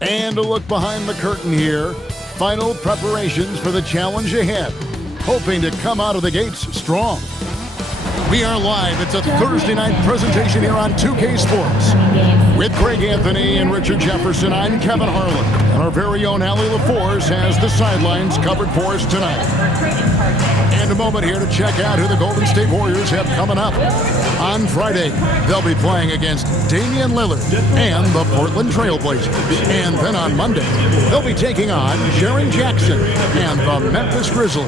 And a look behind the curtain here. Final preparations for the challenge ahead. Hoping to come out of the gates strong. We are live. It's a Thursday night presentation here on 2K Sports. With Greg Anthony and Richard Jefferson, I'm Kevin Harlan. And our very own Allie LaForce has the sidelines covered for us tonight. And a moment here to check out who the Golden State Warriors have coming up. On Friday, they'll be playing against Damian Lillard and the Portland Trail Blazers. And then on Monday, they'll be taking on Jaren Jackson and the Memphis Grizzlies.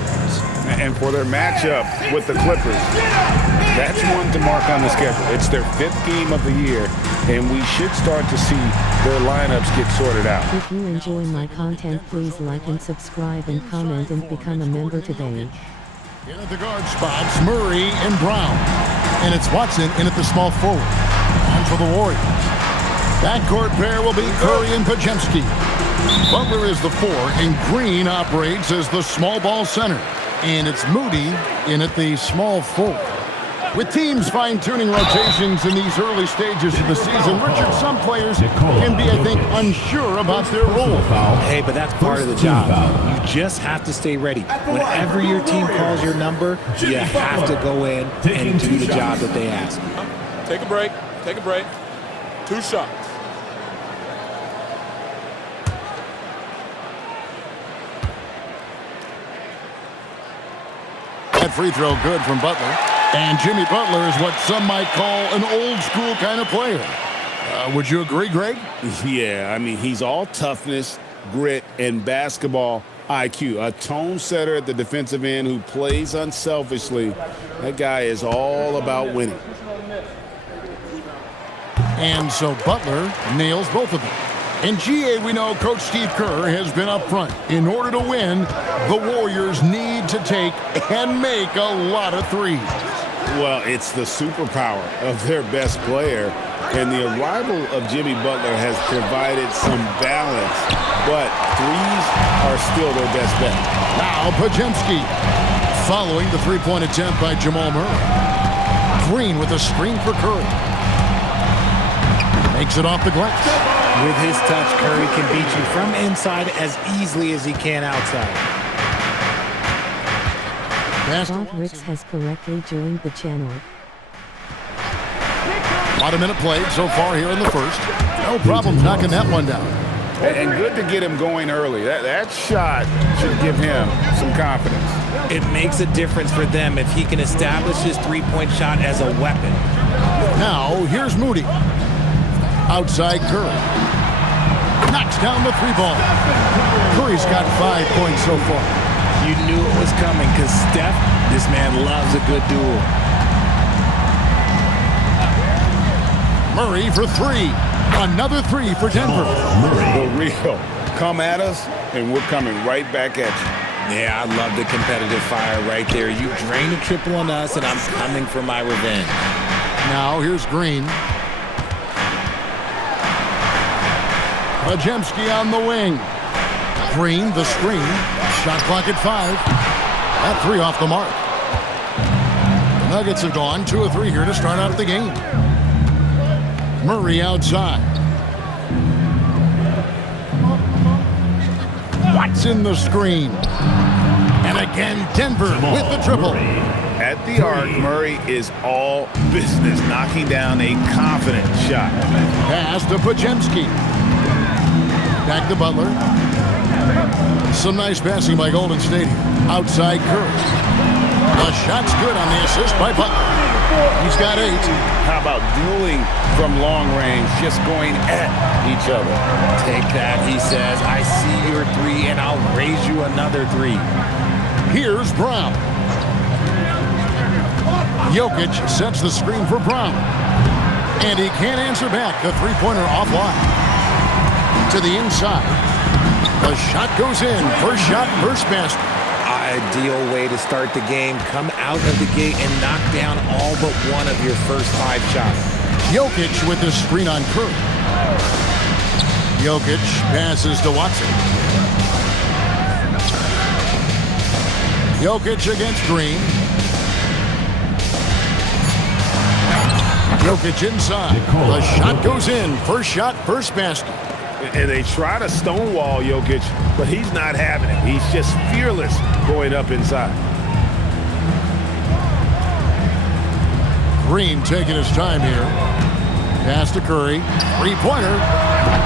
And for their matchup with the Clippers, that's one to mark on the schedule. It's their 5th game of the year, and we should start to see their lineups get sorted out. If you enjoy my content, please like and subscribe and comment and become a member today. In at the guard spots, Murray and Brown. And it's Watson in at the small forward. And for the Warriors, backcourt pair will be Curry and Podziemski. Butler is the 4, and Green operates as the small ball center. And it's Moody in at the small forward. With teams fine-tuning rotations in these early stages of the season, Richard, some players can be, I think, unsure about their role. Hey, but that's part of the job. You just have to stay ready. Whenever your team calls your number, you have to go in and do the job that they ask. Take a break. Take a break. 2 shots. That free throw good from Butler. And Jimmy Butler is what some might call an old-school kind of player. Would you agree, Greg? Yeah, I mean, he's all toughness, grit, and basketball IQ. A tone setter at the defensive end who plays unselfishly. That guy is all about winning. And so Butler nails both of them. In GA, we know Coach Steve Kerr has been up front. In order to win, the Warriors need to take and make a lot of threes. Well, it's the superpower of their best player, and the arrival of Jimmy Butler has provided some balance, but threes are still their best bet. Now Podziemski following the three-point attempt by Jamal Murray. Green with a screen for Curry. Makes it off the glass. With his touch, Curry can beat you from inside as easily as he can outside. Bob Ricks has correctly joined the channel. About a minute played so far here in the first. No problem knocking that one down. And good to get him going early. That shot should give him some confidence. It makes a difference for them if he can establish his three-point shot as a weapon. Now, here's Moody. Outside Curry. Knocks down the 3 ball. Curry's got 5 points so far. You knew it was coming because Steph, this man loves a good duel. Murray for 3. Another 3 for Denver. The real. Come at us, and we're coming right back at you. Yeah, I love the competitive fire right there. You drain a triple on us, and I'm coming for my revenge. Now, here's Green. Podziemski on the wing. Green, the screen. Shot clock at 5. That 3 off the mark. The Nuggets have gone 2 of 3 here to start out the game. Murray outside. Watson the screen. And again, Denver with the triple. At the arc, Murray is all business, knocking down a confident shot. Pass to Podziemski. Back to Butler. Some nice passing by Golden State here. Outside Curry. The shot's good on the assist by Butler. He's got 8. How about dueling from long range, just going at each other? Take that, he says. I see your 3, and I'll raise you another 3. Here's Brown. Jokic sets the screen for Brown. And he can't answer back. The three-pointer offline. To the inside. The shot goes in. First shot, first basket. Ideal way to start the game. Come out of the gate and knock down all but one of your first 5 shots. Jokic with the screen on Curry. Jokic passes to Watson. Jokic against Green. Jokic inside. The shot goes in. First shot, first basket. And they try to stonewall Jokic, but he's not having it. He's just fearless going up inside. Green taking his time here. Pass to Curry. Three-pointer.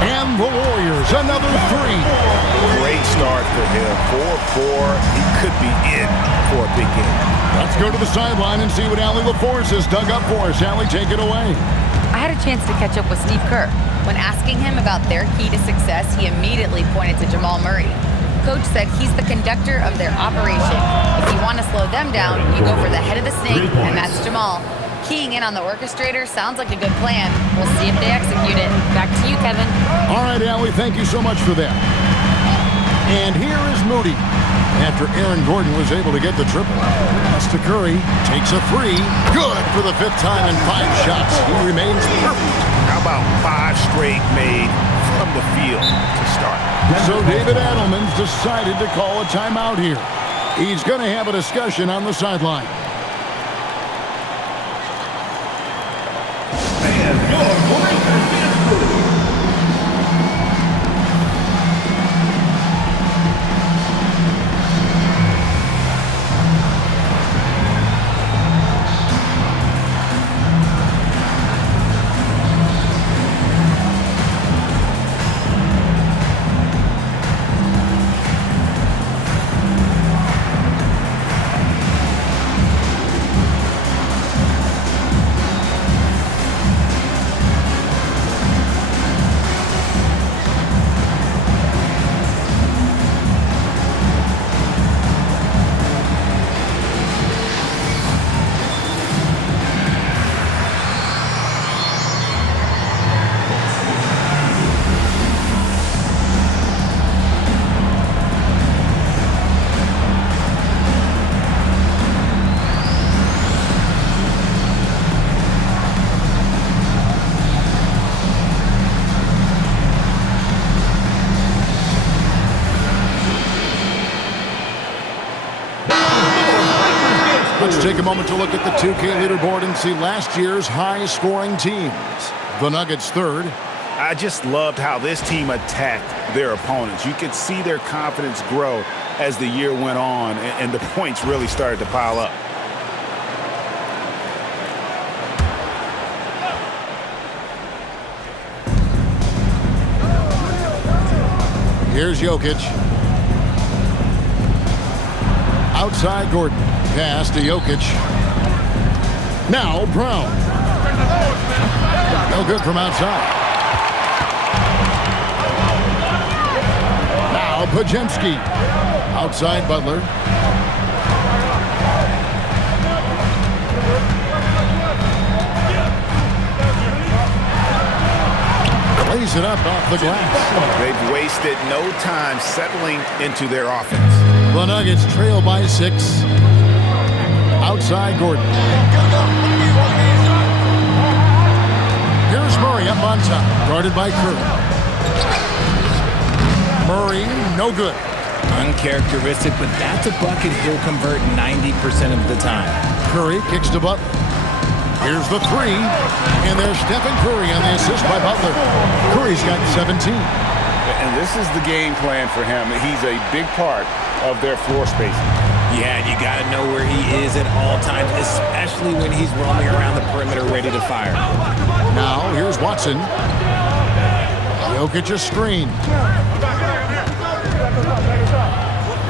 And the Warriors, another three. Great start for him. 4-4. He could be in for a big game. Let's go to the sideline and see what Allie LaForce has dug up for us. Allie, take it away. I had a chance to catch up with Steve Kerr. When asking him about their key to success, he immediately pointed to Jamal Murray. Coach said he's the conductor of their operation. If you want to slow them down, you go for the head of the snake, and that's Jamal. Keying in on the orchestrator sounds like a good plan. We'll see if they execute it. Back to you, Kevin. All right, Allie, thank you so much for that. And here is Moody. After Aaron Gordon was able to get the triple. Pass to Curry. Takes a three. Good for the 5th time in 5 shots. He remains perfect. How about 5 straight made from the field to start? So David Adelman's decided to call a timeout here. He's going to have a discussion on the sideline. Let's take a moment to look at the 2K leaderboard and see last year's high-scoring teams. The Nuggets 3rd. I just loved how this team attacked their opponents. You could see their confidence grow as the year went on, and the points really started to pile up. Here's Jokic. Outside Gordon. Pass to Jokic. Now Brown. No good from outside. Now Podziemski. Outside Butler. Lays it up off the glass. They've wasted no time settling into their offense. The Nuggets trail by 6. Outside Gordon. Here's Murray up on top. Guarded by Curry. Murray, no good. Uncharacteristic, but that's a bucket he'll convert 90% of the time. Curry kicks to Butler. Here's the 3. And there's Stephen Curry on the assist by Butler. Curry's got 17. And this is the game plan for him. He's a big part of their floor spacing. Yeah, and you got to know where he is at all times, especially when he's roaming around the perimeter ready to fire. Now, here's Watson. Jokic a screen.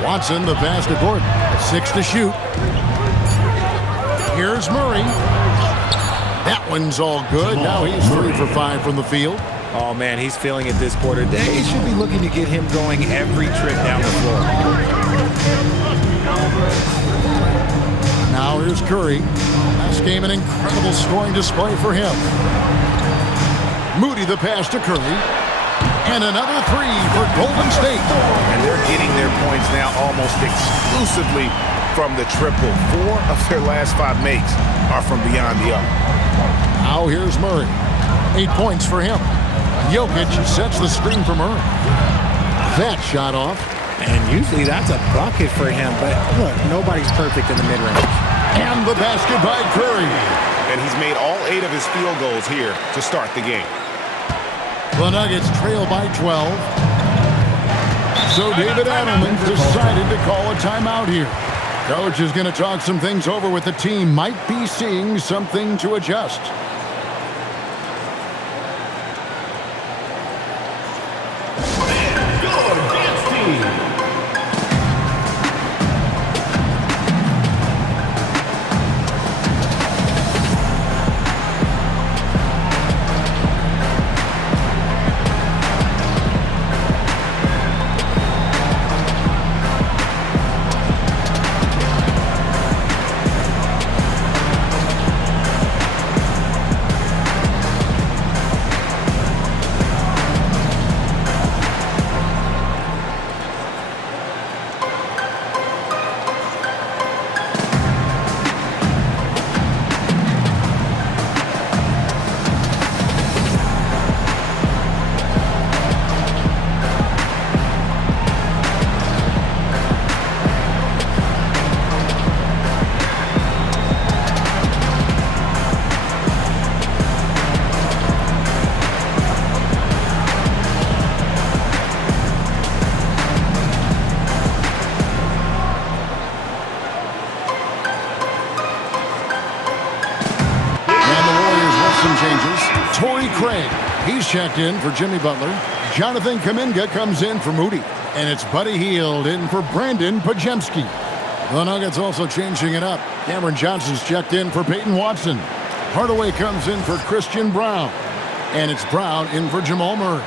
Watson, the pass to Gordon. 6 to shoot. Here's Murray. That one's all good. Now he's 3 for 5 from the field. Oh, man, he's feeling it this quarter. They should be looking to get him going every trip down the floor. Now here's Curry. Last game, an incredible scoring display for him. Moody the pass to Curry. And another 3 for Golden State. And they're getting their points now almost exclusively from the triple. 4 of their last 5 makes are from beyond the arc. Now here's Murray. 8 points for him. Jokic sets the screen for Murray. That shot off. And usually that's a bucket for him, but look, nobody's perfect in the mid-range. And the basket by Curry. And he's made all 8 of his field goals here to start the game. The Nuggets trail by 12. So David Adelman decided to call a timeout here. Coach is going to talk some things over with the team. Might be seeing something to adjust. He's checked in for Jimmy Butler. Jonathan Kuminga comes in for Moody. And it's Buddy Hield in for Brandon Podziemski. The Nuggets also changing it up. Cameron Johnson's checked in for Peyton Watson. Hardaway comes in for Christian Brown. And it's Brown in for Jamal Murray.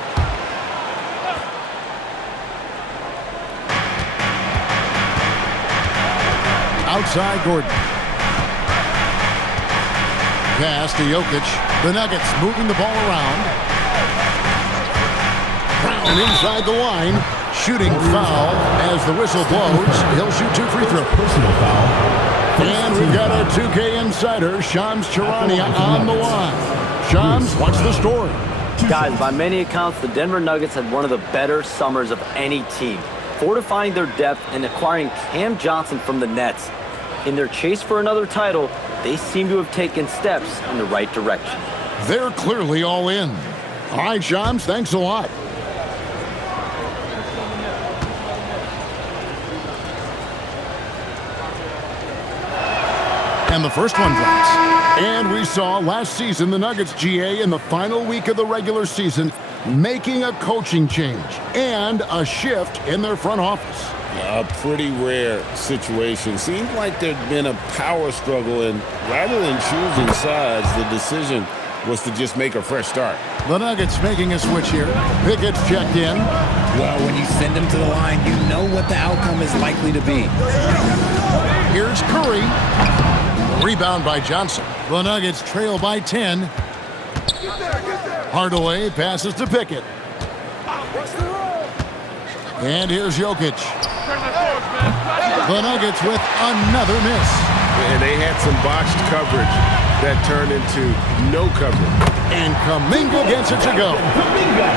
Outside Gordon. Pass to Jokic. The Nuggets moving the ball around. Brown inside the line. Shooting foul as the whistle blows. He'll shoot 2 free throws. Personal foul. And we've got our 2K insider, Shams Charania, on the line. Shams, what's the story? Guys, by many accounts, the Denver Nuggets had one of the better summers of any team, fortifying their depth and acquiring Cam Johnson from the Nets. In their chase for another title, they seem to have taken steps in the right direction. They're clearly all in. All right, Shams, thanks a lot. And the first one drops. And we saw last season the Nuggets GA in the final week of the regular season making a coaching change and a shift in their front office. A pretty rare situation. Seems like there'd been a power struggle, and rather than choosing sides, the decision was to just make a fresh start. The Nuggets making a switch here. Pickett's checked in. Well, when you send him to the line, you know what the outcome is likely to be. Here's Curry. Rebound by Johnson. The Nuggets trail by 10. Hardaway passes to Pickett. And here's Jokic. The Nuggets with another miss. And they had some botched coverage that turned into no coverage. And Kuminga gets it to go.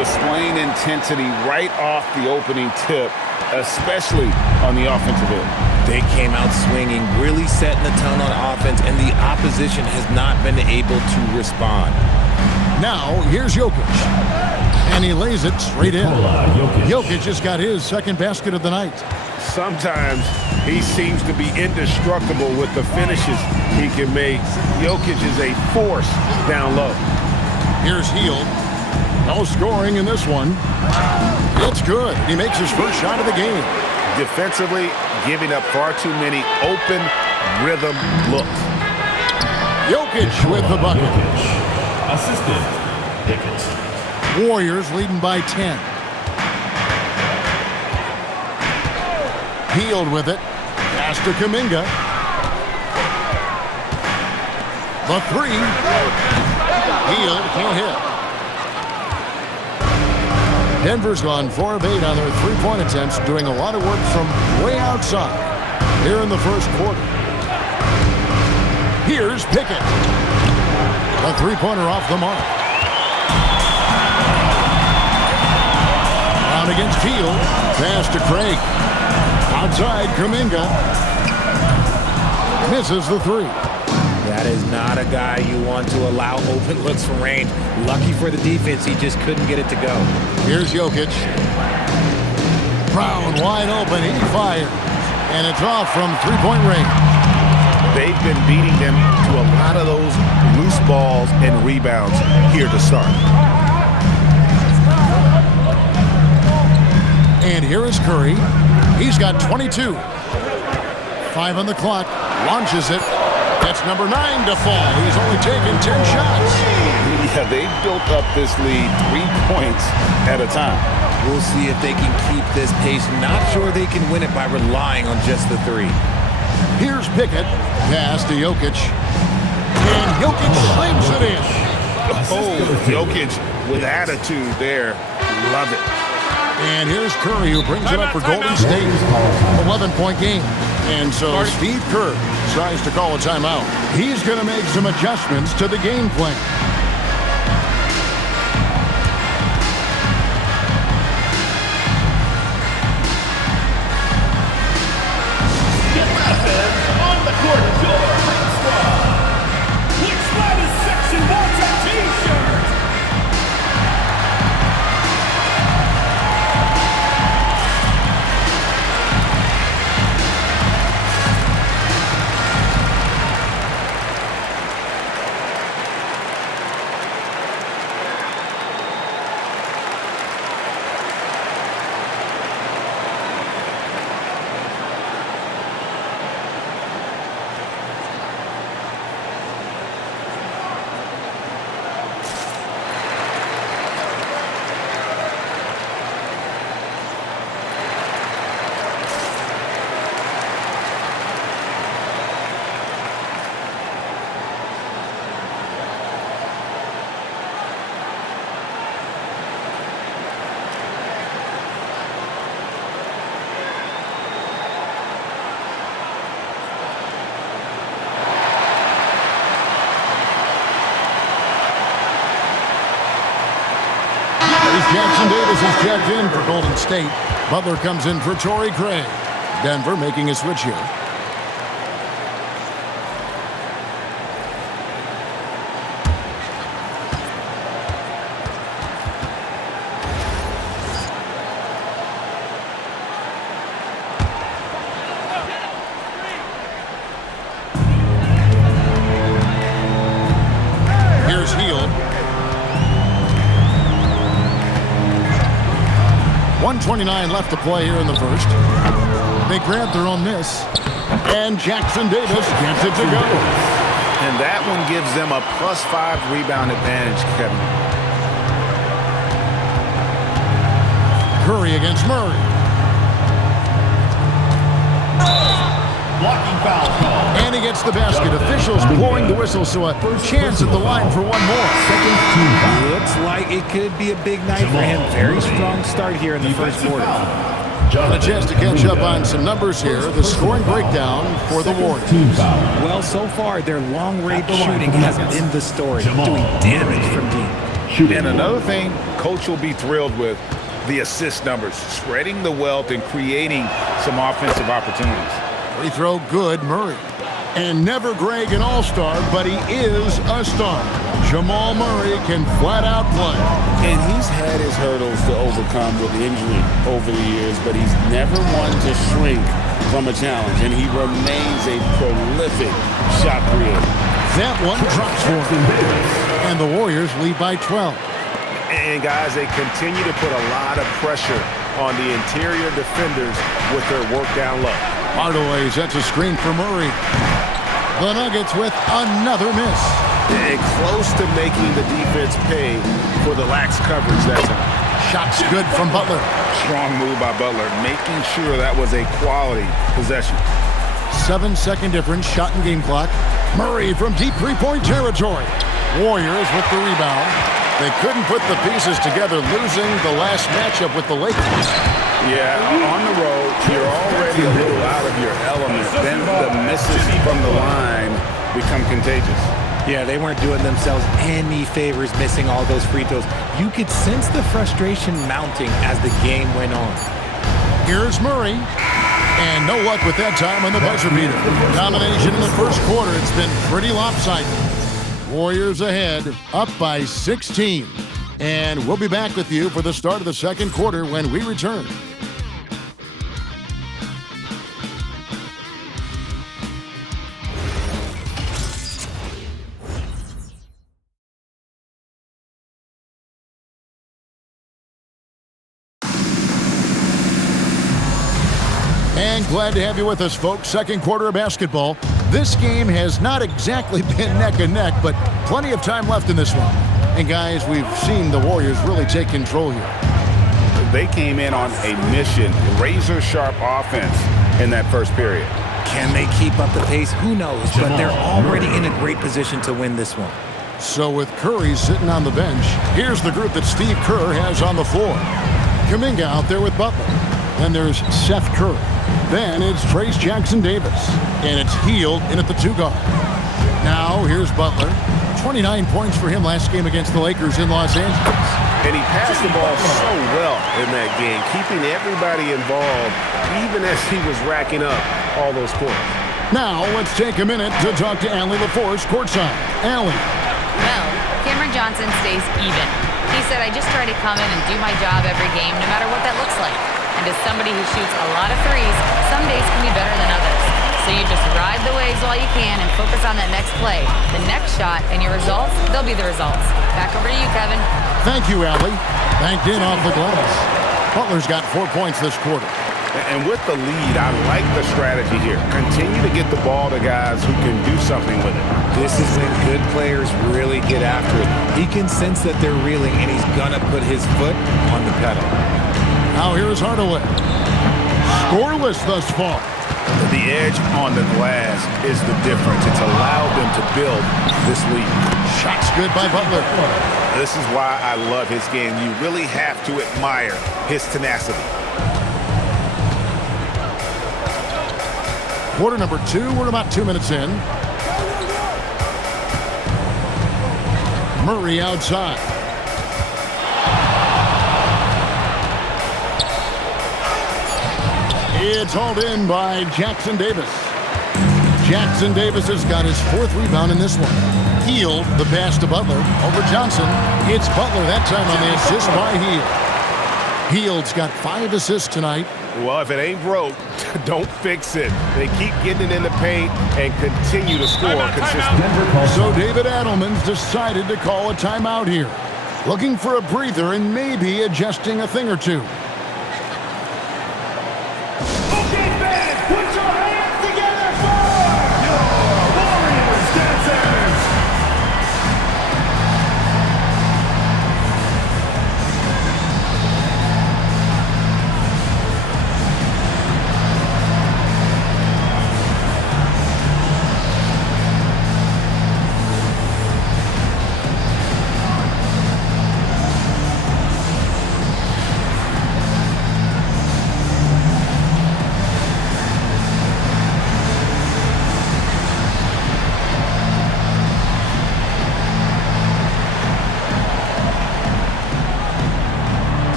Displaying intensity right off the opening tip, especially on the offensive end. They came out swinging, really setting the tone on offense, and the opposition has not been able to respond. Now, here's Jokic. And he lays it straight in. Jokic just got his second basket of the night. Sometimes he seems to be indestructible with the finishes he can make. Jokic is a force down low. Here's Hield. No scoring in this one. It's good. He makes his first shot of the game. Defensively, giving up far too many open rhythm looks. Jokic with the bucket. Assistant, Pickett. Warriors leading by 10. Hield with it. Pass to Kuminga. The three. Hield can't hit. Denver's gone 4 of 8 on their three-point attempts, doing a lot of work from way outside here in the first quarter. Here's Pickett. A three-pointer off the mark. Down against Hield. Pass to Craig. Outside, Kuminga. Misses the three. That is not a guy you want to allow open looks from range. Lucky for the defense, he just couldn't get it to go. Here's Jokic. Brown wide open, he fired. And it's off from three-point range. They've been beating them to a lot of those loose balls and rebounds here to start. And here is Curry. He's got 22. 5 on the clock. Launches it. That's number 9 to fall. He's only taken 10 shots. Yeah, they've built up this lead 3 points at a time. We'll see if they can keep this pace. Not sure they can win it by relying on just the 3. Here's Pickett. Pass to Jokic. And Jokic slams it in. Oh, Jokic with attitude there. Love it. And here's Curry, who brings it up for Golden State. 11-point game. And so Steve Kerr tries to call a timeout. He's going to make some adjustments to the game plan. On the court, your Heat squad. Which latest section wants a T-shirt? Jackson Davis is checked in for Golden State. Butler comes in for Torrey Craig. Denver making a switch here. Here's Hield. 1:29 left to play here in the first. They grab their own miss. And Jackson Davis gets it to go. And that one gives them a +5 rebound advantage, Kevin. Curry against Murray. Blocking foul call. And he gets the basket. Officials blowing the whistle, so a chance at the line for one more. Looks like it could be a big night for him. Very strong start here in the first quarter. A chance to catch up on some numbers here. The scoring breakdown for the Warriors. Well, so far, their long-range shooting has been the story, doing damage from deep. And another thing Coach will be thrilled with, the assist numbers, spreading the wealth and creating some offensive opportunities. Free throw good, Murray. And never Greg an all-star, but he is a star. Jamal Murray can flat out play. And he's had his hurdles to overcome with injury over the years, but he's never one to shrink from a challenge, and he remains a prolific shot creator. That one drops for him. And the Warriors lead by 12. And guys, they continue to put a lot of pressure on the interior defenders with their work down low. Hardaway sets a screen for Murray. The Nuggets with another miss. And close to making the defense pay for the lax coverage that time. Shots good from Butler. Strong move by Butler, making sure that was a quality possession. 7-second difference, shot and game clock. Murray from deep three-point territory. Warriors with the rebound. They couldn't put the pieces together, losing the last matchup with the Lakers. Yeah, on the road, you're already a little out of your element. Then the misses from the line become contagious. Yeah, they weren't doing themselves any favors missing all those free throws. You could sense the frustration mounting as the game went on. Here's Murray. And no luck with that time on the buzzer beater. Domination in the first quarter. It's been pretty lopsided. Warriors ahead, up by 16. And we'll be back with you for the start of the second quarter when we return. And glad to have you with us, folks. Second quarter of basketball. This game has not exactly been neck and neck, but plenty of time left in this one. And guys, we've seen the Warriors really take control here. They came in on a mission, razor-sharp offense in that first period. Can they keep up the pace? Who knows? But they're already in a great position to win this one. So with Curry sitting on the bench, here's the group that Steve Kerr has on the floor. Kuminga out there with Butler. Then there's Seth Curry. Then it's Trayce Jackson-Davis. And it's Hield in at the 2 guard. Now here's Butler. 29 points for him last game against the Lakers in Los Angeles. And he passed the ball so well in that game, keeping everybody involved, even as he was racking up all those points. Now let's take a minute to talk to Allie LaForce courtside. Allie. Well, Cameron Johnson stays even. He said, I just try to come in and do my job every game, no matter what that looks like. And as somebody who shoots a lot of threes, some days can be better than others. So you just ride the waves while you can and focus on that next play. The next shot and your results, they'll be the results. Back over to you, Kevin. Thank you, Allie. Banked in off the glass. Butler's got 4 points this quarter. And with the lead, I like the strategy here. Continue to get the ball to guys who can do something with it. This is when good players really get after it. He can sense that they're reeling, and he's going to put his foot on the pedal. Now here's Hardaway. Scoreless thus far. The edge on the glass is the difference. It's allowed them to build this lead. Shots good by Butler. This is why I love his game. You really have to admire his tenacity. Quarter number 2, we're about 2 minutes in. Murray outside. It's hauled in by Jackson-Davis. Jackson-Davis has got his 4th rebound in this one. Hield the pass to Butler over Johnson. It's Butler that time on the assist by Hield. Hield's got 5 assists tonight. Well, if it ain't broke, don't fix it. They keep getting it in the paint and continue to score consistently. So David Adelman's decided to call a timeout here. Looking for a breather and maybe adjusting a thing or two.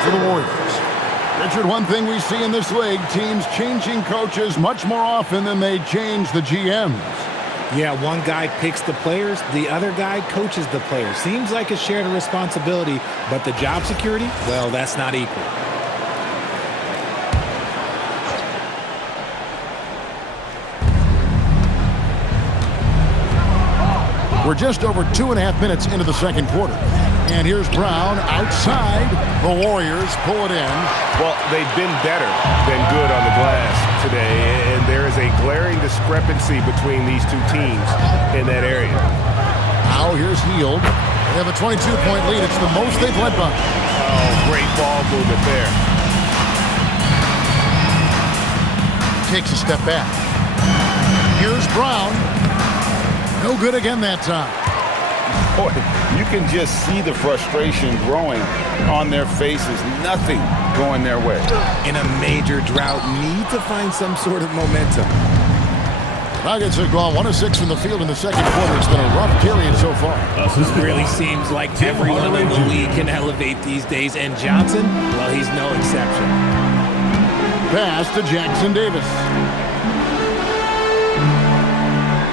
For the Warriors. Richard, one thing we see in this league, teams changing coaches much more often than they change the GMs. Yeah, one guy picks the players, the other guy coaches the players. Seems like a shared responsibility, but the job security, well, that's not equal. We're just over 2.5 minutes into the second quarter. And here's Brown outside. The Warriors pull it in. Well, they've been better than good on the glass today, and there is a glaring discrepancy between these two teams in that area. Now here's Hield. They have a 22-point lead. It's the most they've led by. Oh, great ball movement there. takes a step back. Here's Brown. No good again that time. Boy, you can just see the frustration growing on their faces. Nothing going their way. In a major drought, need to find some sort of momentum. Nuggets have gone 1 of 6 from the field in the second quarter. It's been a rough period so far. It really seems like everyone in the league can elevate these days, and Johnson, well, he's no exception. Pass to Jackson Davis.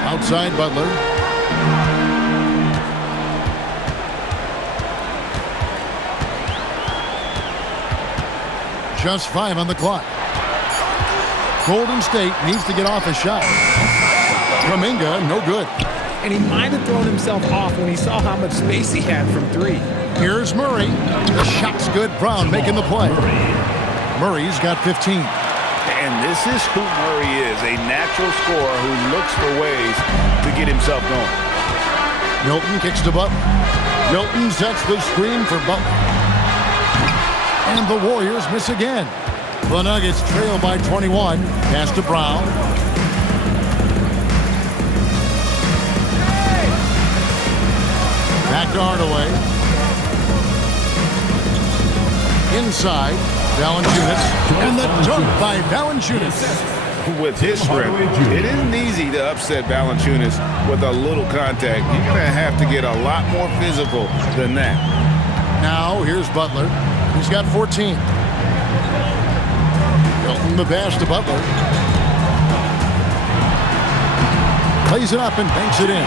Outside Butler. Just 5 on the clock. Golden State needs to get off a shot. Kuminga, no good. And he might have thrown himself off when he saw how much space he had from 3. Here's Murray. The shot's good. Brown making the play. Murray's got 15. And this is who Murray is, a natural scorer who looks for ways to get himself going. Milton kicks to Butler. Milton sets the screen for Butler. And the Warriors miss again. The Nuggets trail by 21. Pass to Brown. Back to Hardaway. Inside, Valanciunas. And the dunk by Valanciunas. With his strength, it isn't easy to upset Valanciunas with a little contact. You're going to have to get a lot more physical than that. Now, here's Butler. He's got 14. Milton the pass to Butler. Plays it up and banks it in.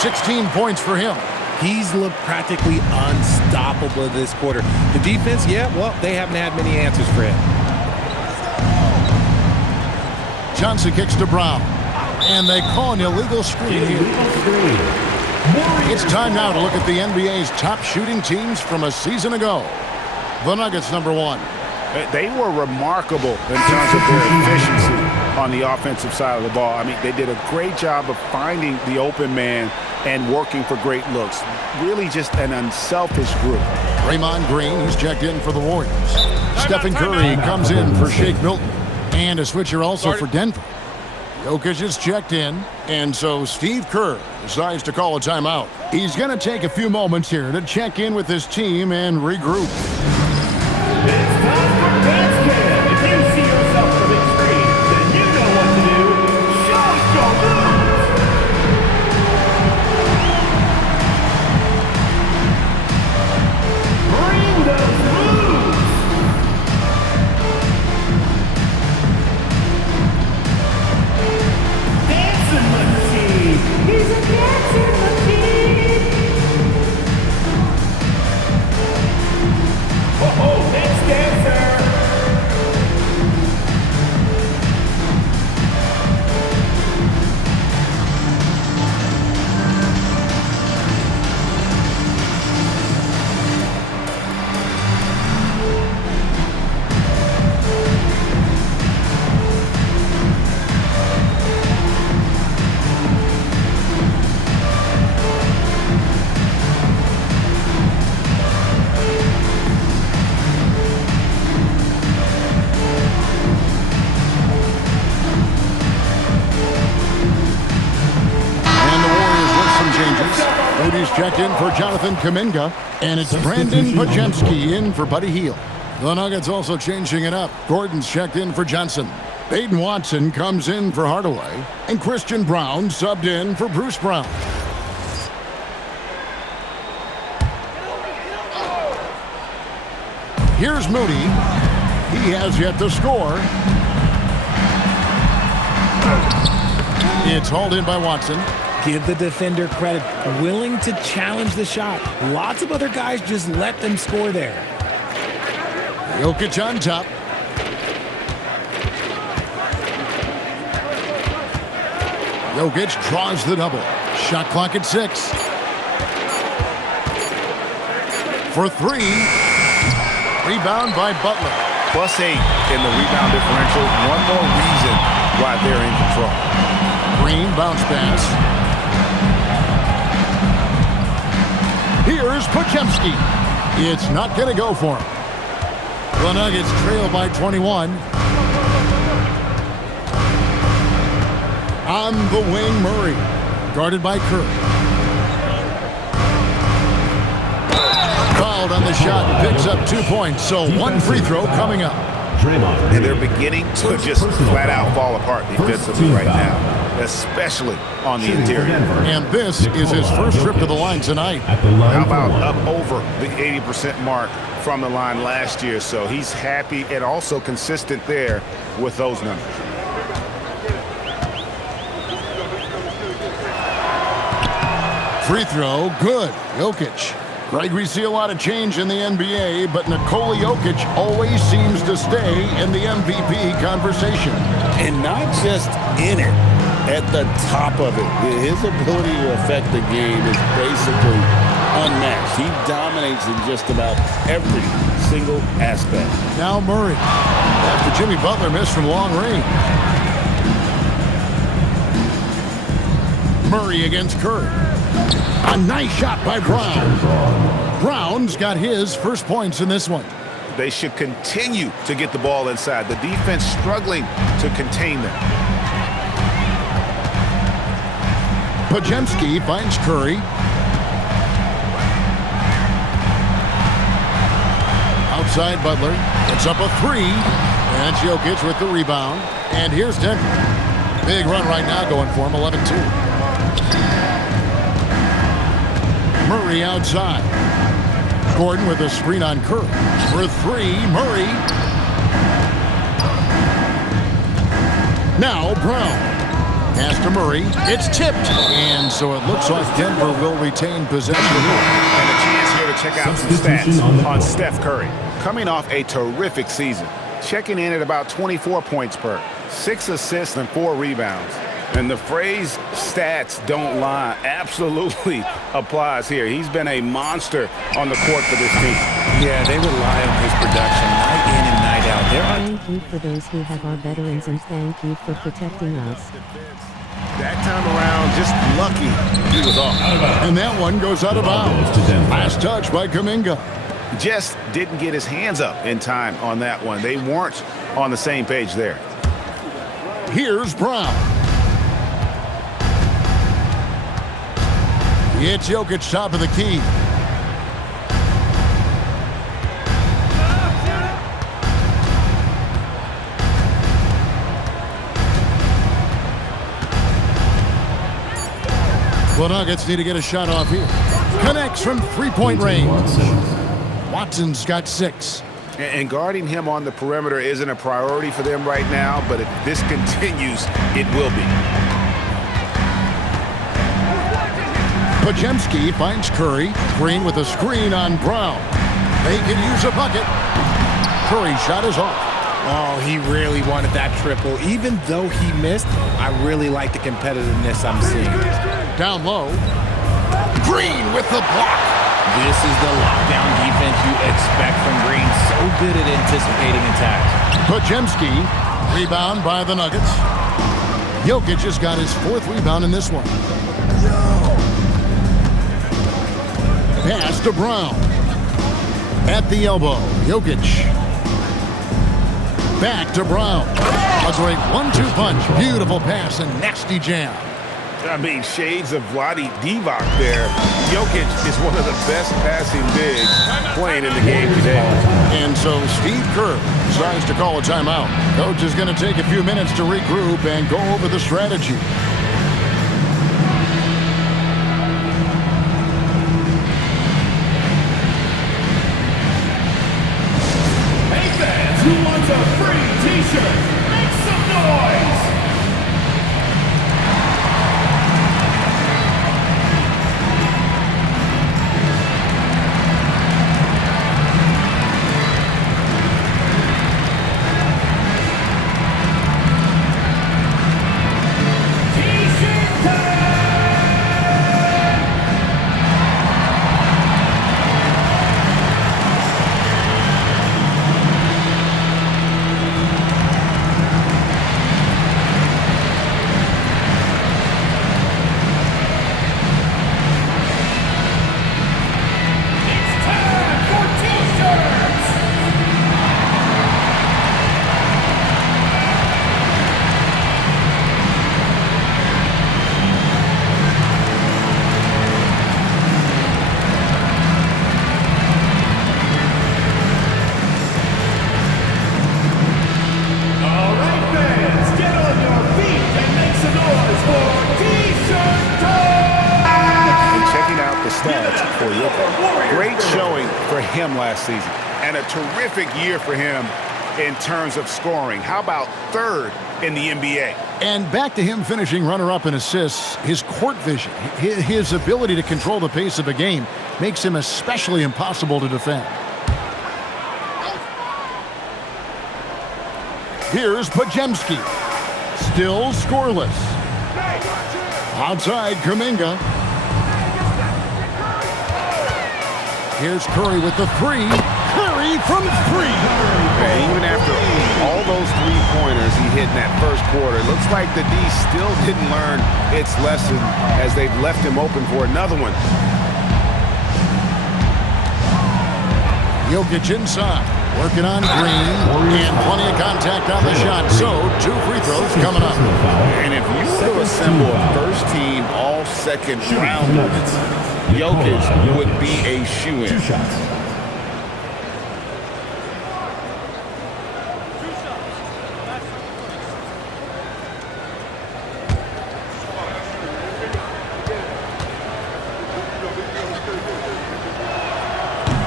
16 points for him. He's looked practically unstoppable this quarter. The defense, yeah, well, they haven't had many answers for him. Johnson kicks to Brown. And they call an illegal screen here. It's time now to look at the NBA's top shooting teams from a season ago. The Nuggets, number 1. They were remarkable in terms of their efficiency on the offensive side of the ball. I mean, they did a great job of finding the open man and working for great looks. Really just an unselfish group. Draymond Green, he's checked in for the Warriors. Stephen Curry comes in for Shake Milton. And a switcher also for Denver. Jokic is checked in, and so Steve Kerr decides to call a timeout. He's going to take a few moments here to check in with his team and regroup. It's time for Dance Cam. If you see yourself on the big screen, then you know what to do. Show us your moves. Bring those moves. Dancing machine. He's a dancing machine. Oh, next dancer. Moody's checked in for Jonathan Kuminga, and it's Brandon Podziemski in for Buddy Hield. The Nuggets also changing it up. Gordon's checked in for Johnson. Baden Watson comes in for Hardaway, and Christian Brown subbed in for Bruce Brown. Here's Moody. He has yet to score. It's hauled in by Watson. Give the defender credit, willing to challenge the shot. Lots of other guys just let them score there. Jokic on top. Jokic draws the double. Shot clock at 6. For 3. Rebound by Butler. +8 in the rebound differential. One more reason why they're in control. Green bounce pass. Here's Podziemski. It's not going to go for him. The Nuggets trail by 21. On the wing, Murray. Guarded by Kerr. Fouled on the shot. Picks up 2 points. So one free throw coming up. And they're beginning to just flat out fall apart defensively right now, especially on the interior. And this is his first trip to the line tonight. How about up over the 80% mark from the line last year? So he's happy and also consistent there with those numbers. Free throw, good. Jokic. Greg, we see a lot of change in the NBA, but Nikola Jokic always seems to stay in the MVP conversation. And not just in it, at the top of it. His ability to affect the game is basically unmatched. He dominates in just about every single aspect. Now Murray, after Jimmy Butler missed from long range. Murray against Curry. A nice shot by Brown. Brown's got his first points in this one. They should continue to get the ball inside. The defense struggling to contain them. Podziemski finds Curry. Outside Butler. It's up a three. And Jokic with the rebound. And here's Denver. Big run right now going for him, 11-2. Murray outside. Gordon with a screen on Curry. For three, Murray. Now Brown. Pass to Murray. It's tipped. And so it looks like Denver will retain possession here. And a chance here to check out some stats on Steph Curry. Coming off a terrific season. Checking in at about 24 points per. 6 assists and 4 rebounds. And the phrase stats don't lie absolutely applies here. He's been a monster on the court for this team. Yeah, they rely on his production night in and night out. Thank you for those who have our veterans, and thank you for protecting us. That time around, just lucky he was off. And that one goes out of bounds. Last touch by Kuminga. Just didn't get his hands up in time on that one. They weren't on the same page there. Here's Brown. It's Jokic top of the key. The Nuggets need to get a shot off here. Connects from three-point range. Watson's got 6. And guarding him on the perimeter isn't a priority for them right now, but if this continues, it will be. Podziemski finds Curry. Green with a screen on Brown. They can use a bucket. Curry shot is off. Oh, he really wanted that triple. Even though he missed, I really like the competitiveness I'm seeing. Down low. Green with the block. This is the lockdown defense you expect from Green. So good at anticipating attacks. Podziemski, rebound by the Nuggets. Jokic just got his 4th rebound in this one. Pass to Brown. At the elbow, Jokic. Back to Brown. A great 1-2 punch. Beautiful pass and nasty jam. I mean, shades of Vlade Divac there. Jokic is one of the best passing bigs playing in the game today. And so Steve Kerr decides to call a timeout. Coach is going to take a few minutes to regroup and go over the strategy. Hey fans, who wants a free t-shirt? Make some noise! him last season. And a terrific year for him in terms of scoring. How about third in the NBA? And back to him finishing runner-up in assists, his court vision, his ability to control the pace of a game makes him especially impossible to defend. Here's Podziemski. Still scoreless. Outside, Kuminga. Here's Curry with the three. Curry from three. And even after all those three-pointers he hit in that first quarter, it looks like the D still didn't learn its lesson as they've left him open for another one. Jokic inside, working on Green, and plenty of contact on the shot. So, 2 free throws coming up. And if you were to assemble a first-team all-second rounder, Jokic would be a shoo-in.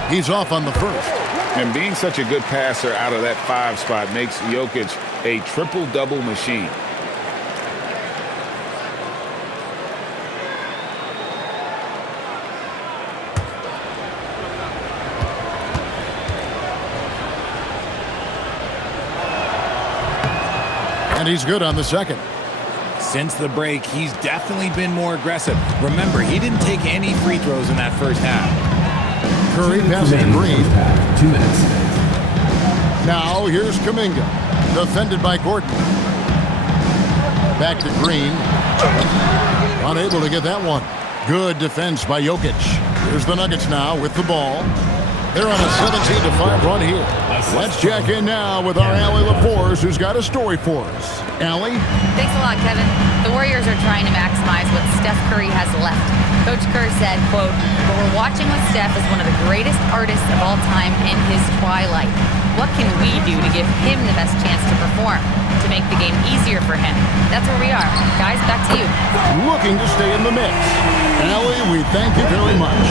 He's off on the first. And being such a good passer out of that 5 spot makes Jokic a triple-double machine. And he's good on the second. Since the break, he's definitely been more aggressive. Remember, he didn't take any free throws in that first half. Curry passes to Green. 2 minutes. Now here's Kuminga, defended by Gordon. Back to Green. Unable to get that one. Good defense by Jokic. Here's the Nuggets now with the ball. They're on a 17-5 run here. Let's check in now with our Allie LaForce, who's got a story for us. Allie? Thanks a lot, Kevin. The Warriors are trying to maximize what Steph Curry has left. Coach Kerr said, quote, "What we're watching with Steph is one of the greatest artists of all time in his twilight. What can we do to give him the best chance to perform, to make the game easier for him?" That's where we are. Guys, back to you. Looking to stay in the mix. Allie, we thank you very much.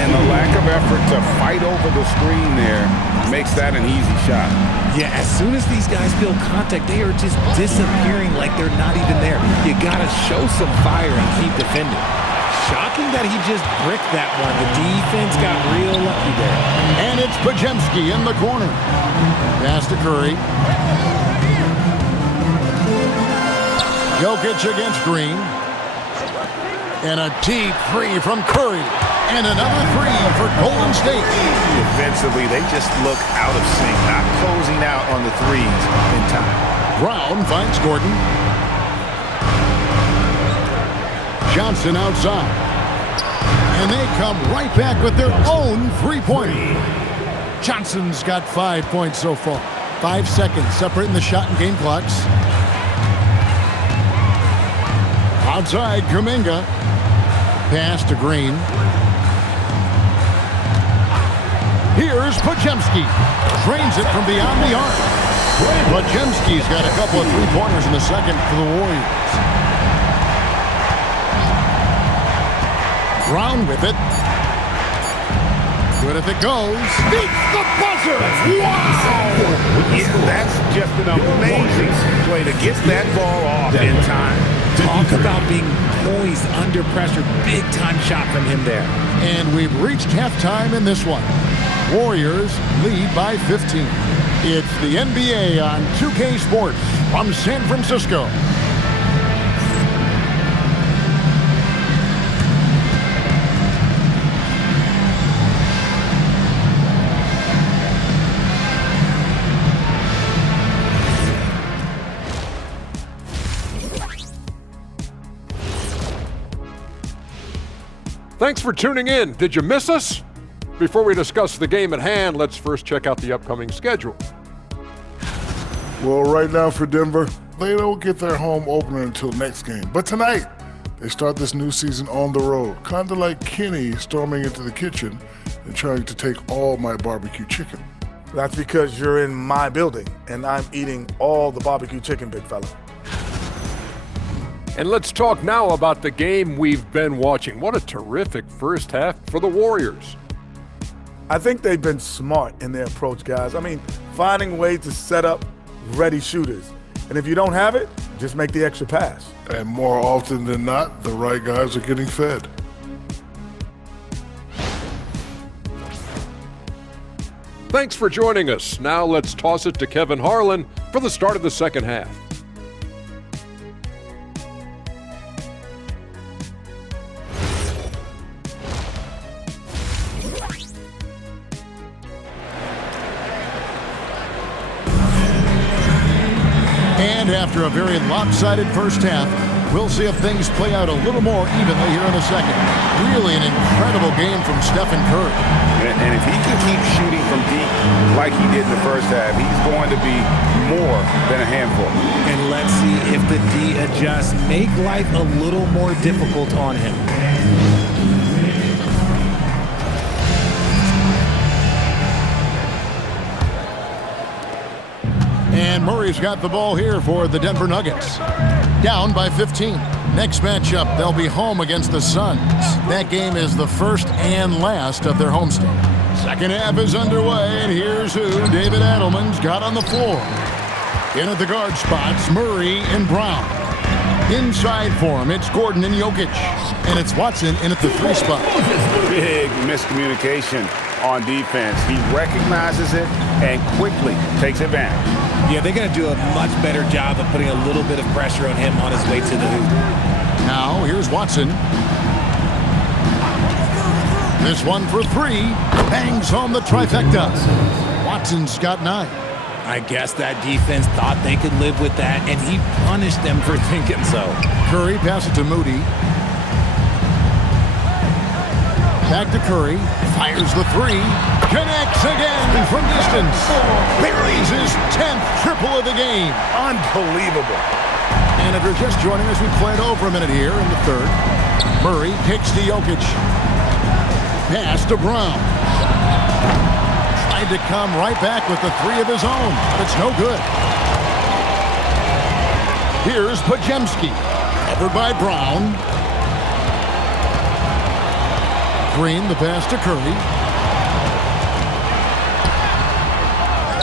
And the lack of effort to fight over the screen there makes that an easy shot. Yeah, as soon as these guys feel contact, they are just disappearing like they're not even there. You got to show some fire and keep defending. Shocking that he just bricked that one. The defense got real lucky there. And it's Podziemski in the corner. Pass to Curry. Jokic against Green. And a deep three from Curry. And another three for Golden State. Defensively, they just look out of sync, not closing out on the threes in time. Brown finds Gordon. Johnson outside. And they come right back with their own three-pointer. Johnson's got 5 points so far. 5 seconds separating the shot and game clocks. Outside, Kuminga. Pass to Green. Here's Podziemski. Drains it from beyond the arc. Podziemski's got a couple of three-pointers in the second for the Warriors. Brown with it. Good if it goes. Beats the buzzer! Wow! Yeah, that's just an amazing play to get that ball off in time. Talk about being poised under pressure. Big time shot from him there. And we've reached halftime in this one. Warriors lead by 15. It's the NBA on 2K Sports from San Francisco. Thanks for tuning in. Did you miss us? Before we discuss the game at hand, let's first check out the upcoming schedule. Well, right now for Denver, they don't get their home opener until next game. But tonight, they start this new season on the road, kind of like Kenny storming into the kitchen and trying to take all my barbecue chicken. That's because you're in my building, and I'm eating all the barbecue chicken, big fella. And let's talk now about the game we've been watching. What a terrific first half for the Warriors. I think they've been smart in their approach, guys. I mean, finding ways to set up ready shooters. And if you don't have it, just make the extra pass. And more often than not, the right guys are getting fed. Thanks for joining us. Now let's toss it to Kevin Harlan for the start of the second half. And after a very lopsided first half, we'll see if things play out a little more evenly here in the second. Really an incredible game from Stephen Curry. And if he can keep shooting from deep like he did in the first half, he's going to be more than a handful. And let's see if the D adjusts, make life a little more difficult on him. And Murray's got the ball here for the Denver Nuggets. Down by 15. Next matchup, they'll be home against the Suns. That game is the first and last of their homestand. Second half is underway, and here's who David Adelman's got on the floor. In at the guard spots, Murray and Brown. Inside for him, it's Gordon and Jokic. And it's Watson in at the 3 spot. Big miscommunication on defense. He recognizes it and quickly takes advantage. Yeah, they're going to do a much better job of putting a little bit of pressure on him on his way to the hoop. Now, here's Watson. This one for 3. Bangs home the trifecta. Watson's got 9. I guess that defense thought they could live with that, and he punished them for thinking so. Curry passes to Moody. Back to Curry. Fires the 3. Connects again from distance. Buries his 10th triple of the game. Unbelievable. And if you're just joining us, we played over a minute here in the third. Murray kicks to Jokic. Pass to Brown. Tried to come right back with the 3 of his own, but it's no good. Here's Podziemski. Covered by Brown. Green, the pass to Curry.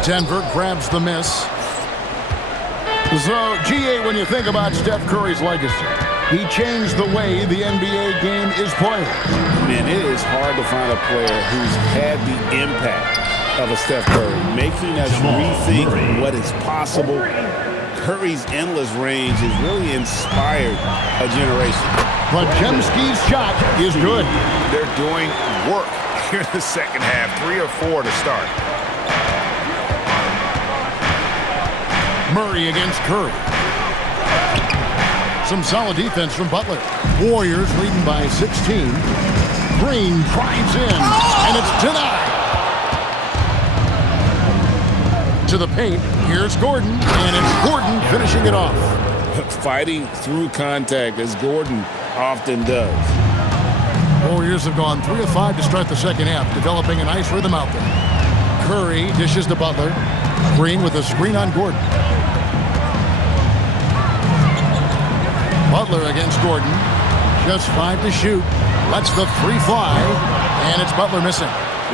Denver grabs the miss. So, GA, when you think about Steph Curry's legacy, he changed the way the NBA game is played. Man, it is hard to find a player who's had the impact of a Steph Curry, making us rethink what is possible. Curry's endless range has really inspired a generation. Podziemski's shot is good. They're doing work here in the second half. 3 or 4 to start. Murray against Curry. Some solid defense from Butler. Warriors leading by 16. Green drives in, and it's denied. To the paint, here's Gordon, and it's Gordon finishing it off. Fighting through contact, as Gordon often does. Warriors have gone 3 of 5 to start the second half, developing a nice rhythm out there. Curry dishes to Butler. Green with a screen on Gordon. Butler against Gordon. Just 5 to shoot. Lets the 3 fly, and it's Butler missing.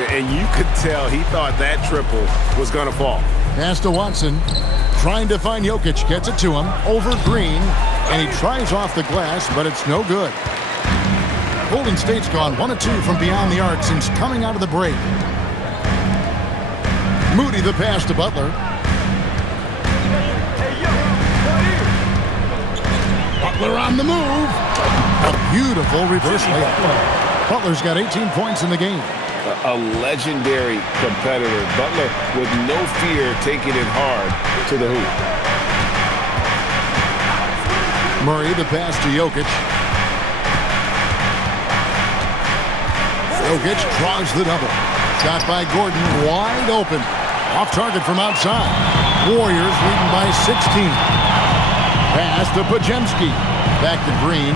And you could tell he thought that triple was going to fall. Pass to Watson. Trying to find Jokic. Gets it to him. Over Green. And he tries off the glass, but it's no good. Golden State's gone 1 of 2 from beyond the arc since coming out of the break. Moody the pass to Butler. Butler on the move. A beautiful reverse layup. Butler's got 18 points in the game. A legendary competitor. Butler with no fear taking it hard to the hoop. Murray the pass to Jokic. Jokic draws the double. Shot by Gordon, wide open. Off target from outside. Warriors leading by 16. Pass to Podziemski. Back to Green.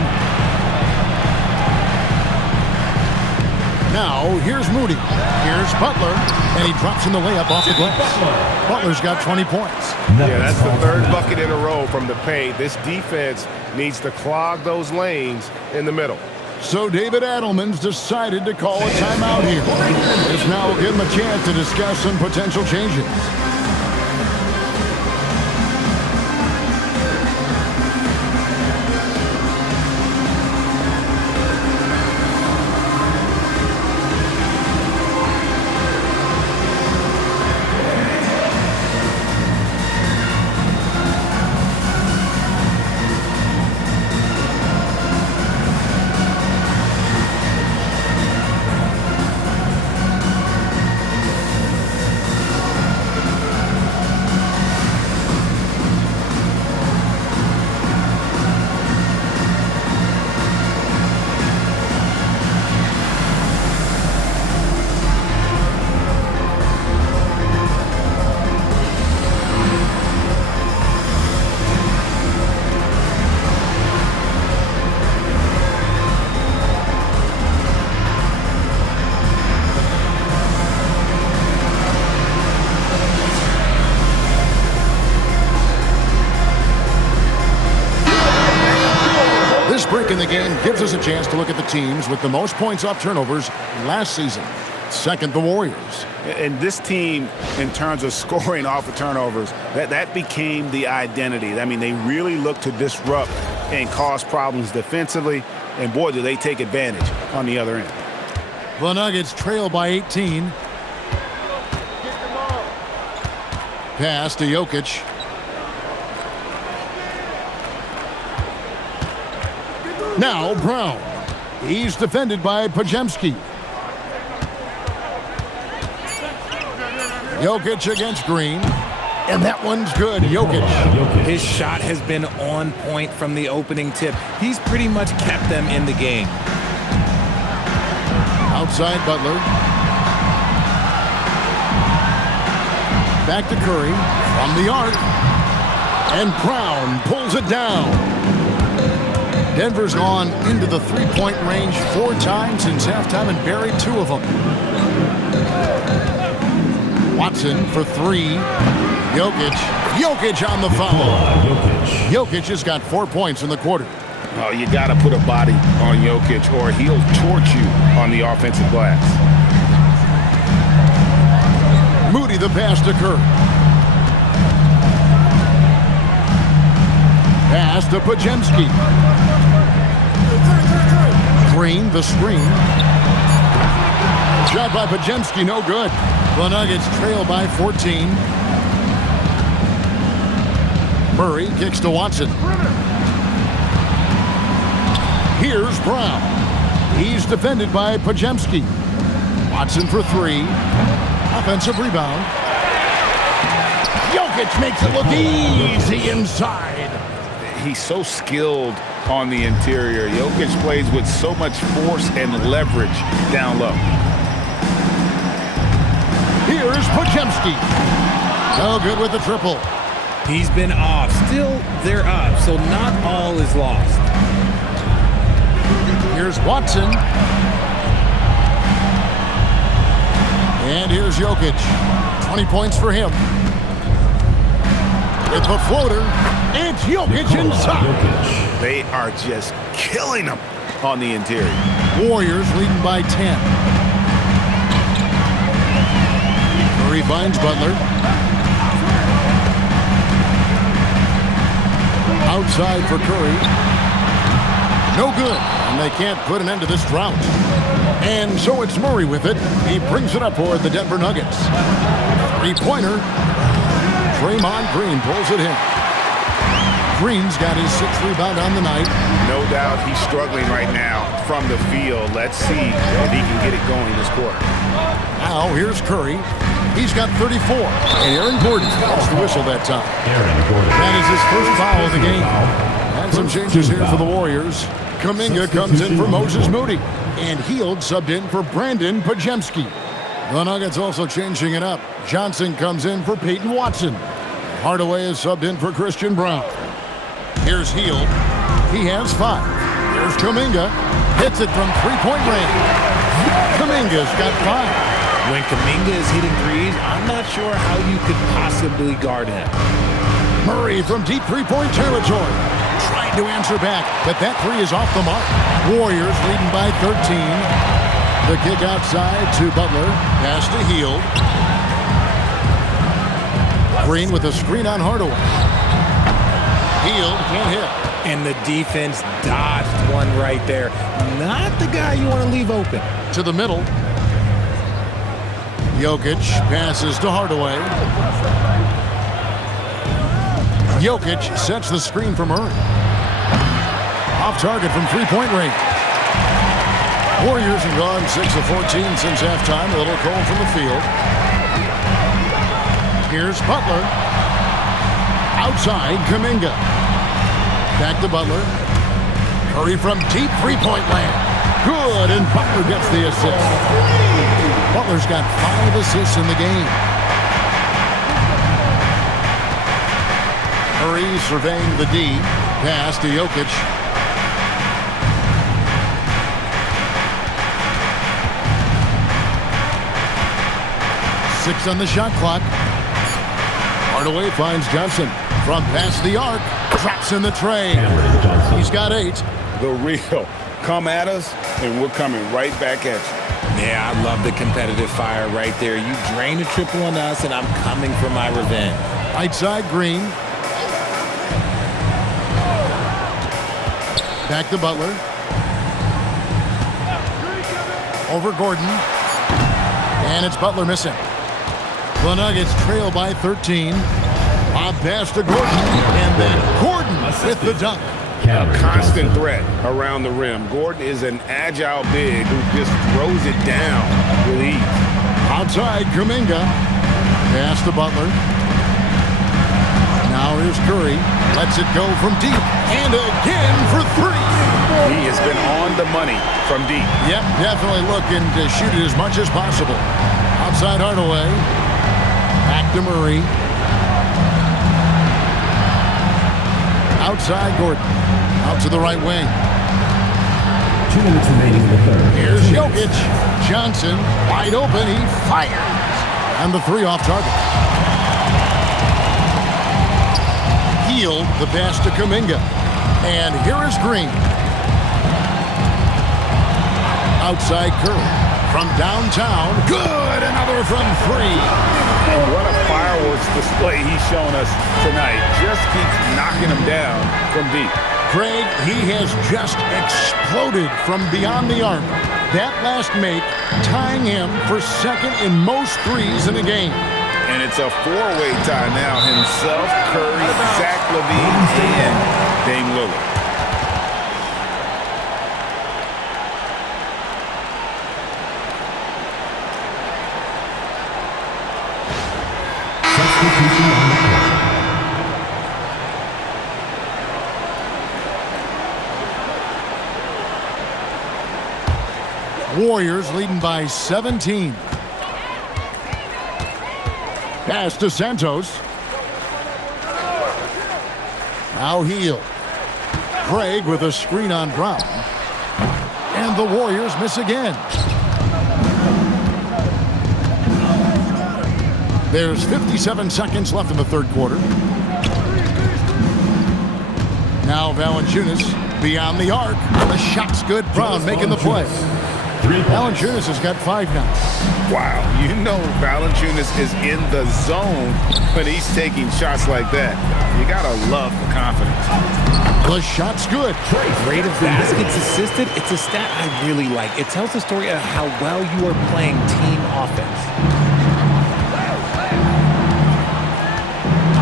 Now, here's Moody. Here's Butler. And he drops in the layup off the glass. Butler's got 20 points. Yeah, that's the 3rd bucket in a row from the paint. This defense needs to clog those lanes in the middle. So David Adelman's decided to call a timeout here. This now will give him a chance to discuss some potential changes. Break in the game gives us a chance to look at the teams with the most points off turnovers last season. Second, the Warriors. And this team, in terms of scoring off of turnovers, that became the identity. I mean, they really look to disrupt and cause problems defensively, and boy, do they take advantage on the other end. The Nuggets trail by 18. Pass to Jokic. Now Brown. He's defended by Podziemski. Jokic against Green. And that one's good. Jokic. His shot has been on point from the opening tip. He's pretty much kept them in the game. Outside Butler. Back to Curry. From the arc. And Brown pulls it down. Denver's gone into the three-point range 4 times since halftime and buried 2 of them. Watson for 3. Jokic on the foul. Jokic has got 4 points in the quarter. Oh, you got to put a body on Jokic or he'll torch you on the offensive glass. Moody the pass to Kerr. Pass to Podziemski. Green, the screen. Shot by Podziemski, no good. The Nuggets trail by 14. Murray kicks to Watson. Here's Brown. He's defended by Podziemski. Watson for 3. Offensive rebound. Jokic makes it look easy inside. He's so skilled on the interior. Jokic plays with so much force and leverage down low. Here's Podziemski. No good with the triple. He's been off. Still, they're up, so not all is lost. Here's Watson. And here's Jokic. 20 points for him. With the floater, it's Jokic inside. They are just killing them on the interior. Warriors leading by 10. Murray finds Butler. Outside for Curry. No good, and they can't put an end to this drought. And so it's Murray with it. He brings it up for the Denver Nuggets. 3-pointer. Draymond Green pulls it in. Green's got his 6th rebound on the night. No doubt he's struggling right now from the field. Let's see if he can get it going this quarter. Now here's Curry. He's got 34. And Aaron Gordon calls the whistle that time. That is his first foul of the game. And some changes here for the Warriors. Kuminga comes in for Moses Moody. And Hield subbed in for Brandon Podziemski. The Nuggets also changing it up. Johnson comes in for Peyton Watson. Hardaway is subbed in for Christian Brown. Here's Hield. He has 5. There's Kuminga. Hits it from 3-point range. Kuminga's got 5. When Kuminga is hitting threes, I'm not sure how you could possibly guard him. Murray from deep 3-point territory. Trying to answer back, but that three is off the mark. Warriors leading by 13. The kick outside to Butler. Pass to Hield. Green with a screen on Hardaway. Hield can't hit. And the defense dodged one right there. Not the guy you want to leave open. To the middle. Jokic passes to Hardaway. Jokic sets the screen for Murray. Off target from three-point range. Warriors have gone 6 of 14 since halftime. A little cold from the field. Here's Butler. Outside, Kuminga. Back to Butler. Curry from deep three-point land. Good, and Butler gets the assist. Butler's got 5 assists in the game. Curry surveying the D. Pass to Jokic. Six on the shot clock. Hardaway finds Johnson. From past the arc. Drops in the tray. He's got 8. The real. Come at us, and we're coming right back at you. Yeah, I love the competitive fire right there. You drain a triple on us, and I'm coming for my revenge. Right side, Green. Back to Butler. Over Gordon. And it's Butler missing. The Nuggets trail by 13. Bob pass to Gordon. And then Gordon with the dunk. A constant threat around the rim. Gordon is an agile big who just throws it down with ease. Outside, Kuminga. Pass to Butler. Now here's Curry. Lets it go from deep. And again for 3. He has been on the money from deep. Yep, definitely looking to shoot it as much as possible. Outside Hardaway. Back to Murray. Outside Gordon. Out to the right wing. 2 minutes remaining in the third. Here's Jokic. Johnson wide open. He fires. And the 3 off target. Hield the pass to Kuminga. And here is Green. Outside Curry. From downtown. Good. Another from 3. And what a fireworks display he's shown us tonight. Just keeps knocking him down from deep. Greg, he has just exploded from beyond the arc. That last make tying him for second in most threes in a game. And it's a 4-way tie now. Himself, Curry, Zach LaVine, and Dame Lillard. Warriors leading by 17. Pass to Santos. Now Hield. Craig with a screen on Brown. And the Warriors miss again. There's 57 seconds left in the third quarter. Now Valanciunas beyond the arc. The shot's good. Brown making the play. Valanciunas has got 5 now. Wow, you know Valanciunas is in the zone when he's taking shots like that. You gotta love the confidence. The shot's good. Rate of baskets assisted, it's a stat I really like. It tells the story of how well you are playing team offense.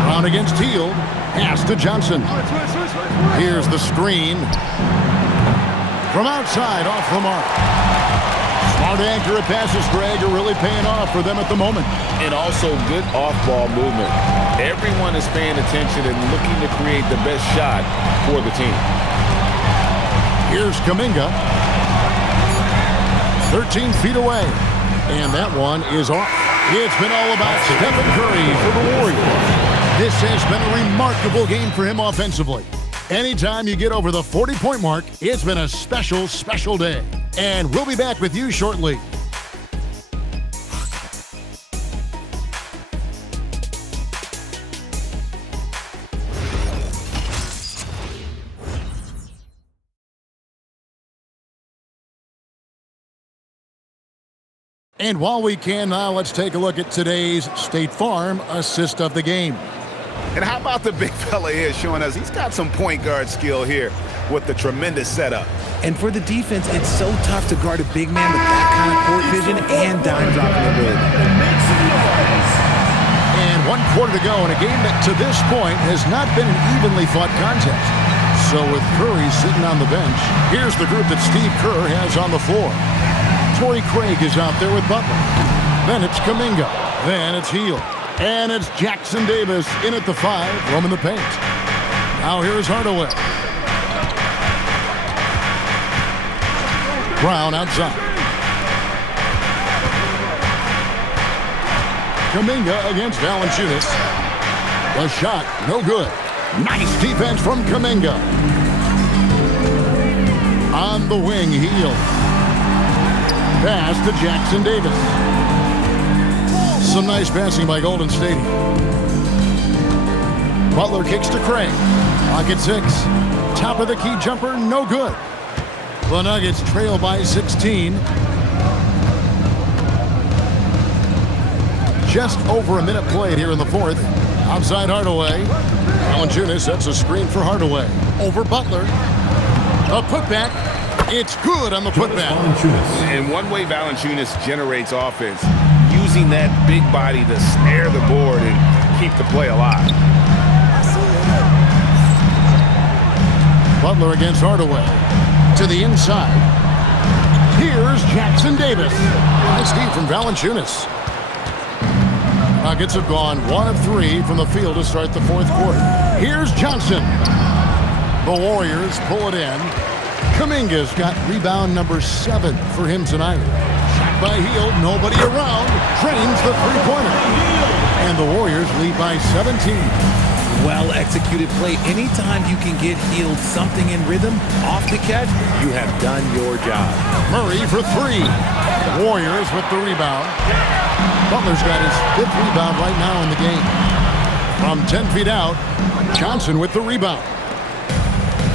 Brown against Hield. Pass to Johnson. Here's the screen. From outside, off the mark. Smart accurate passes, Greg, are really paying off for them at the moment. And also good off-ball movement. Everyone is paying attention and looking to create the best shot for the team. Here's Kuminga. 13 feet away. And that one is off. It's been all about Stephen Curry for the Warriors. This has been a remarkable game for him offensively. Anytime you get over the 40-point mark, it's been a special, special day. And we'll be back with you shortly. And while we can now, let's take a look at today's State Farm assist of the game. And how about the big fella here showing us he's got some point guard skill here with the tremendous setup. And for the defense, it's so tough to guard a big man with that kind of court vision and dime dropping ability. And 1 quarter to go in a game that to this point has not been an evenly fought contest. So with Curry sitting on the bench, here's the group that Steve Kerr has on the floor. Torrey Craig is out there with Butler. Then it's Kuminga. Then it's Hield. And it's Jackson Davis in at the 5, roaming the paint. Now here's Hardaway. Brown outside. Kuminga against Valanciunas. The shot, no good. Nice defense from Kuminga. On the wing, Hield. Pass to Jackson Davis. Some nice passing by Golden State. Butler kicks to Craig. Clock at 6. Top of the key jumper, no good. The Nuggets trail by 16. Just over a minute played here in the 4th. Outside Hardaway. Valanciunas sets a screen for Hardaway. Over Butler. A putback. It's good on the putback. And one way Valanciunas generates offense, using that big body to snare the board and keep the play alive. Butler against Hardaway. To the inside. Here's Jackson Davis. Nice deep from Valanciunas. Nuggets have gone 1 of 3 from the field to start the 4th quarter. Here's Johnson. The Warriors pull it in. Kuminga's got rebound number 7 for him tonight. Shot by Hield, nobody around. Drains the three-pointer. And the Warriors lead by 17. Well-executed play. Anytime you can get Hield something in rhythm off the catch, you have done your job. Murray for 3. Warriors with the rebound. Butler's got his 5th rebound right now in the game. From 10 feet out, Johnson with the rebound.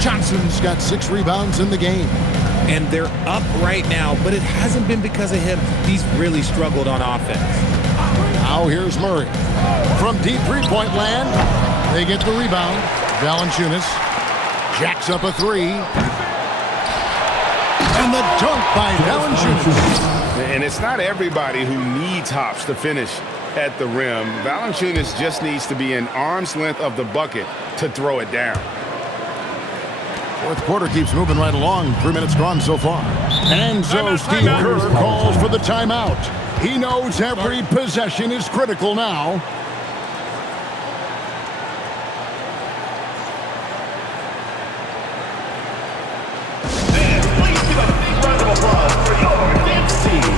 Johnson's got 6 rebounds in the game. And they're up right now, but it hasn't been because of him. He's really struggled on offense. Now here's Murray. From deep three-point land, they get the rebound. Valanciunas jacks up a 3. And the dunk by Valanciunas. And it's not everybody who needs hops to finish at the rim. Valanciunas just needs to be an arm's length of the bucket to throw it down. 4th quarter keeps moving right along. 3 minutes gone so far. And so Steve Kerr calls for the timeout. He knows every possession is critical now. And please give a big round of applause for your dance team.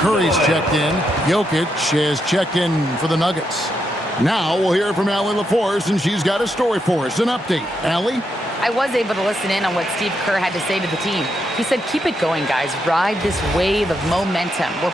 Curry's checked in. Jokic has checked in for the Nuggets. Now we'll hear from Allie LaForce, and she's got a story for us, an update. Allie? I was able to listen in on what Steve Kerr had to say to the team. He said, keep it going, guys. Ride this wave of momentum. We're